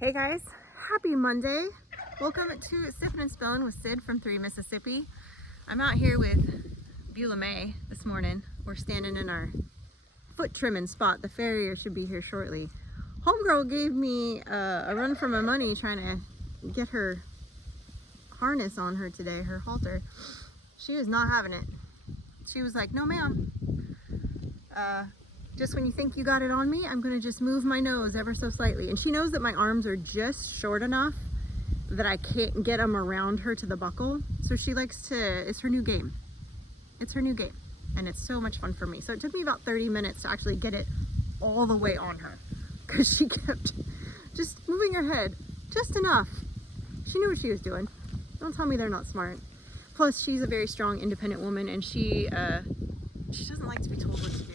Hey guys, happy Monday. Welcome to Sippin' and Spillin' with Sid from 3 Mississippi. I'm out here with Beulah this morning. We're standing in our foot trimming spot. The farrier should be here shortly. Homegirl gave me a run for my money trying to get her harness on her today, her halter. She is not having it. She was like, no ma'am. Just when you think you got it on me, I'm gonna just move my nose ever so slightly. And she knows that my arms are just short enough that I can't get them around her to the buckle. So she likes to, it's her new game. It's her new game. And it's so much fun for me. So it took me about 30 minutes to actually get it all the way on her, because she kept just moving her head just enough. She knew what she was doing. Don't tell me they're not smart. Plus, she's a very strong, independent woman, and she doesn't like to be told what to do.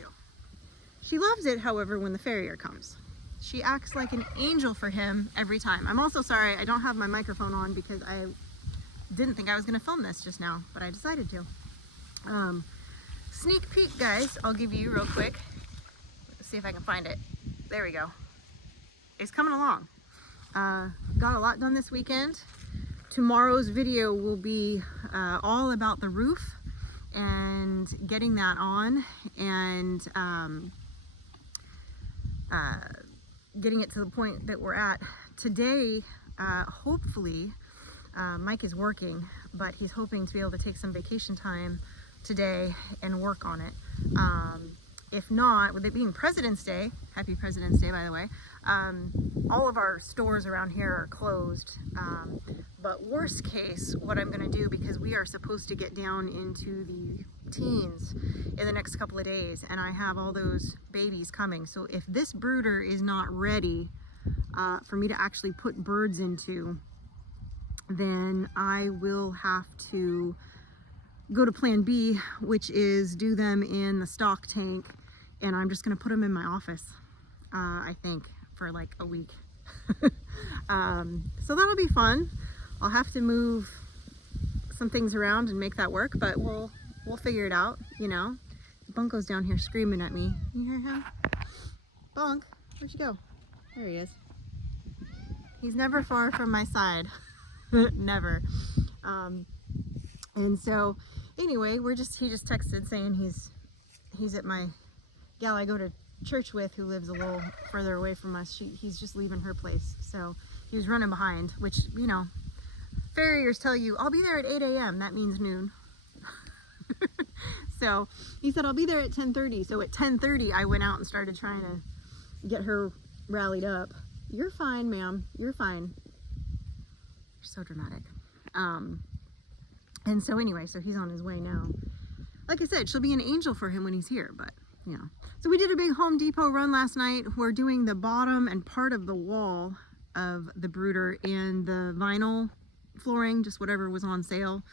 She loves it, however, when the farrier comes. She acts like an angel for him every time. I'm also sorry I don't have my microphone on because I didn't think I was going to film this just now, but I decided to. Sneak peek, guys, I'll give you real quick. Let's see if I can find it. There we go. It's coming along. Got a lot done this weekend. Tomorrow's video will be all about the roof and getting that on, and getting it to the point that we're at today. Hopefully Mike is working, but he's hoping to be able to take some vacation time today and work on it. If not, with it being President's Day, happy President's Day by the way, all of our stores around here are closed. But worst case, what I'm going to do, because we are supposed to get down into the teens in the next couple of days, and I have all those babies coming. So if this brooder is not ready for me to actually put birds into, then I will have to go to plan B, which is do them in the stock tank, and I'm just going to put them in my office, I think, for like a week. So that'll be fun. I'll have to move some things around and make that work, but we'll figure it out, you know. Bunko's down here screaming at me. You hear him? Bunk, where'd you go? There he is. He's never far from my side. Never. And so anyway, he just texted saying he's at my gal I go to church with, who lives a little further away from us. He's just leaving her place, so he was running behind, which, you know, farriers tell you I'll be there at 8 a.m. that means noon. So he said I'll be there at 10:30. So at 10:30 I went out and started trying to get her rallied up. You're fine, ma'am, you're fine. You're so dramatic. And so anyway, so he's on his way now. Like I said, she'll be an angel for him when he's here, but you know. So we did a big Home Depot run last night. We're doing the bottom and part of the wall of the brooder and the vinyl flooring, just whatever was on sale.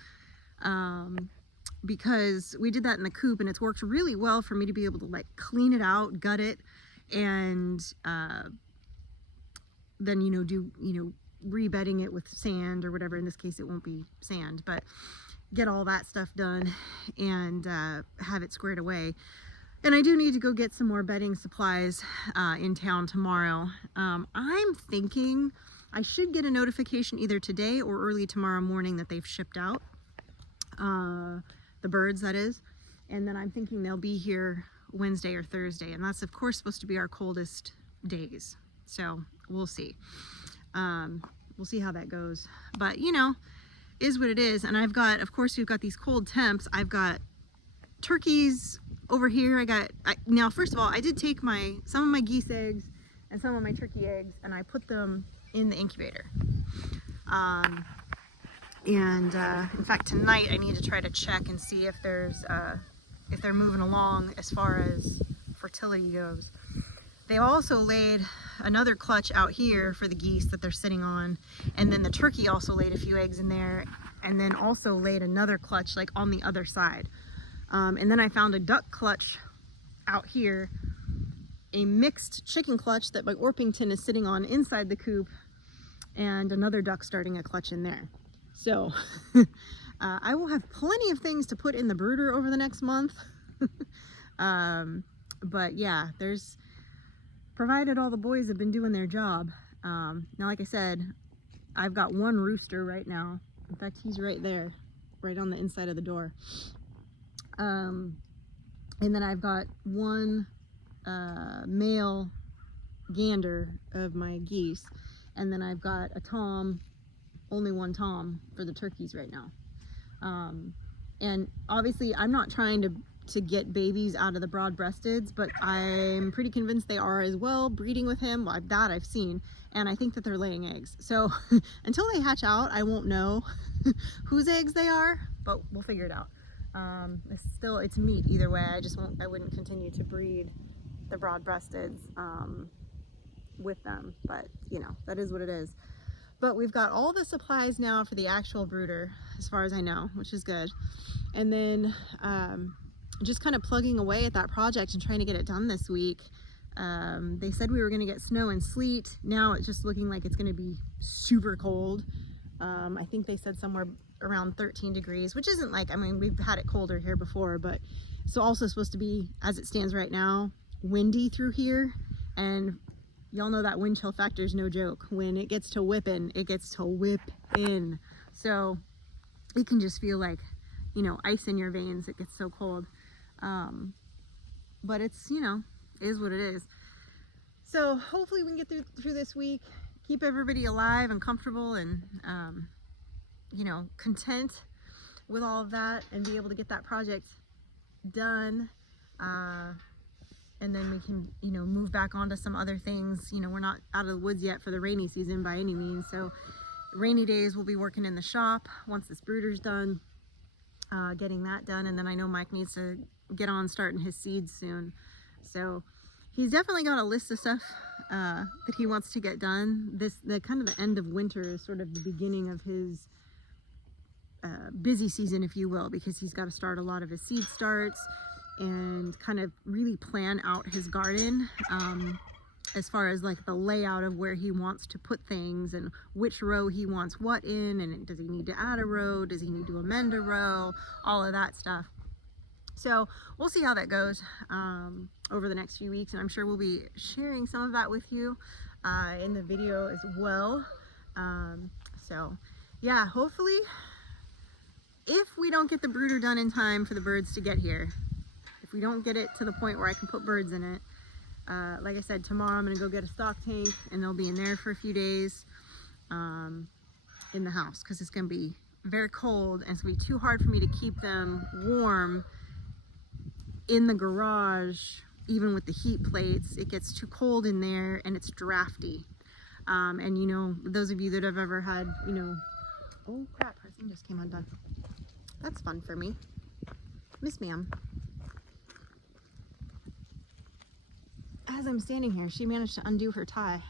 Because we did that in the coop, and it's worked really well for me to be able to like clean it out, gut it, and then, you know, do, you know, rebedding it with sand or whatever. In this case it won't be sand, but get all that stuff done and have it squared away. And I do need to go get some more bedding supplies in town tomorrow. I'm thinking I should get a notification either today or early tomorrow morning that they've shipped out the birds, that is. And then I'm thinking they'll be here Wednesday or Thursday, and that's of course supposed to be our coldest days, so we'll see. We'll see how that goes, but you know, is what it is. And I've got, of course, we've got these cold temps. I've got turkeys over here. Now first of all, I did take some of my geese eggs and some of my turkey eggs, and I put them in the incubator. In fact, tonight I need to try to check and see if they're moving along as far as fertility goes. They also laid another clutch out here for the geese that they're sitting on, and then the turkey also laid a few eggs in there, and then also laid another clutch like on the other side. And then I found a duck clutch out here, a mixed chicken clutch that my Orpington is sitting on inside the coop, and another duck starting a clutch in there. So I will have plenty of things to put in the brooder over the next month. But yeah, provided all the boys have been doing their job, Now, like I said, I've got one rooster right now. In fact, he's right there, right on the inside of the door. And then I've got one male gander of my geese, and then I've got a tom, only one tom for the turkeys right now. And obviously I'm not trying to get babies out of the broad-breasteds, but I'm pretty convinced they are as well, breeding with him. Well, that I've seen, and I think that they're laying eggs. So until they hatch out, I won't know whose eggs they are, but we'll figure it out. It's meat either way. I wouldn't continue to breed the broad-breasteds with them, but you know, that is what it is. But we've got all the supplies now for the actual brooder, as far as I know, which is good. And then just kind of plugging away at that project and trying to get it done this week. They said we were going to get snow and sleet. Now it's just looking like it's going to be super cold. I think they said somewhere around 13 degrees, which isn't like, I mean, we've had it colder here before, but it's also supposed to be, as it stands right now, windy through here. And y'all know that wind chill factor is no joke. When it gets to whipping, it gets to whip in. So it can just feel like, you know, ice in your veins. It gets so cold. But it's, you know, is what it is. So hopefully we can get through this week, keep everybody alive and comfortable and, you know, content with all of that, and be able to get that project done. And then we can, you know, move back onto some other things. You know, we're not out of the woods yet for the rainy season by any means. So rainy days we'll be working in the shop once this brooder's done, getting that done. And then I know Mike needs to get on starting his seeds soon. So he's definitely got a list of stuff that he wants to get done. The kind of the end of winter is sort of the beginning of his busy season, if you will, because he's got to start a lot of his seed starts and kind of really plan out his garden as far as like the layout of where he wants to put things and which row he wants what in, and does he need to add a row, does he need to amend a row, all of that stuff. So we'll see how that goes over the next few weeks, and I'm sure we'll be sharing some of that with you in the video as well. So yeah, hopefully, if we don't get the brooder done in time for the birds to get here, if we don't get it to the point where I can put birds in it, like I said, tomorrow I'm going to go get a stock tank, and they'll be in there for a few days in the house, because it's going to be very cold, and it's going to be too hard for me to keep them warm in the garage. Even with the heat plates, it gets too cold in there, and it's drafty. And you know, those of you that have ever had, you know, oh crap, her thing just came undone. That's fun for me. Miss Ma'am. As I'm standing here, she managed to undo her tie.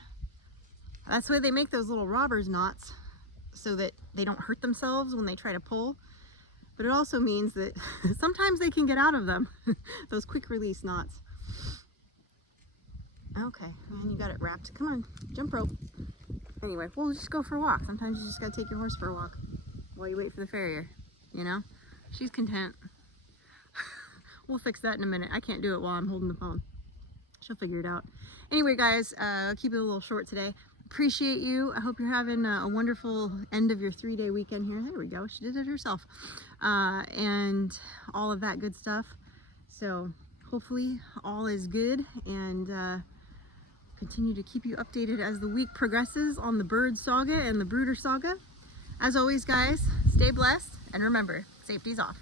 That's why they make those little robber's knots, so that they don't hurt themselves when they try to pull. But it also means that sometimes they can get out of them. Those quick release knots. Okay, and you got it wrapped. Come on, jump rope. Anyway, we'll just go for a walk. Sometimes you just gotta take your horse for a walk while you wait for the farrier, you know? She's content. We'll fix that in a minute. I can't do it while I'm holding the phone. She'll figure it out. Anyway, guys, I'll keep it a little short today. Appreciate you. I hope you're having a wonderful end of your 3-day weekend here. There we go. She did it herself. And all of that good stuff. So hopefully all is good, and continue to keep you updated as the week progresses on the bird saga and the brooder saga. As always, guys, stay blessed, and remember, safety's off.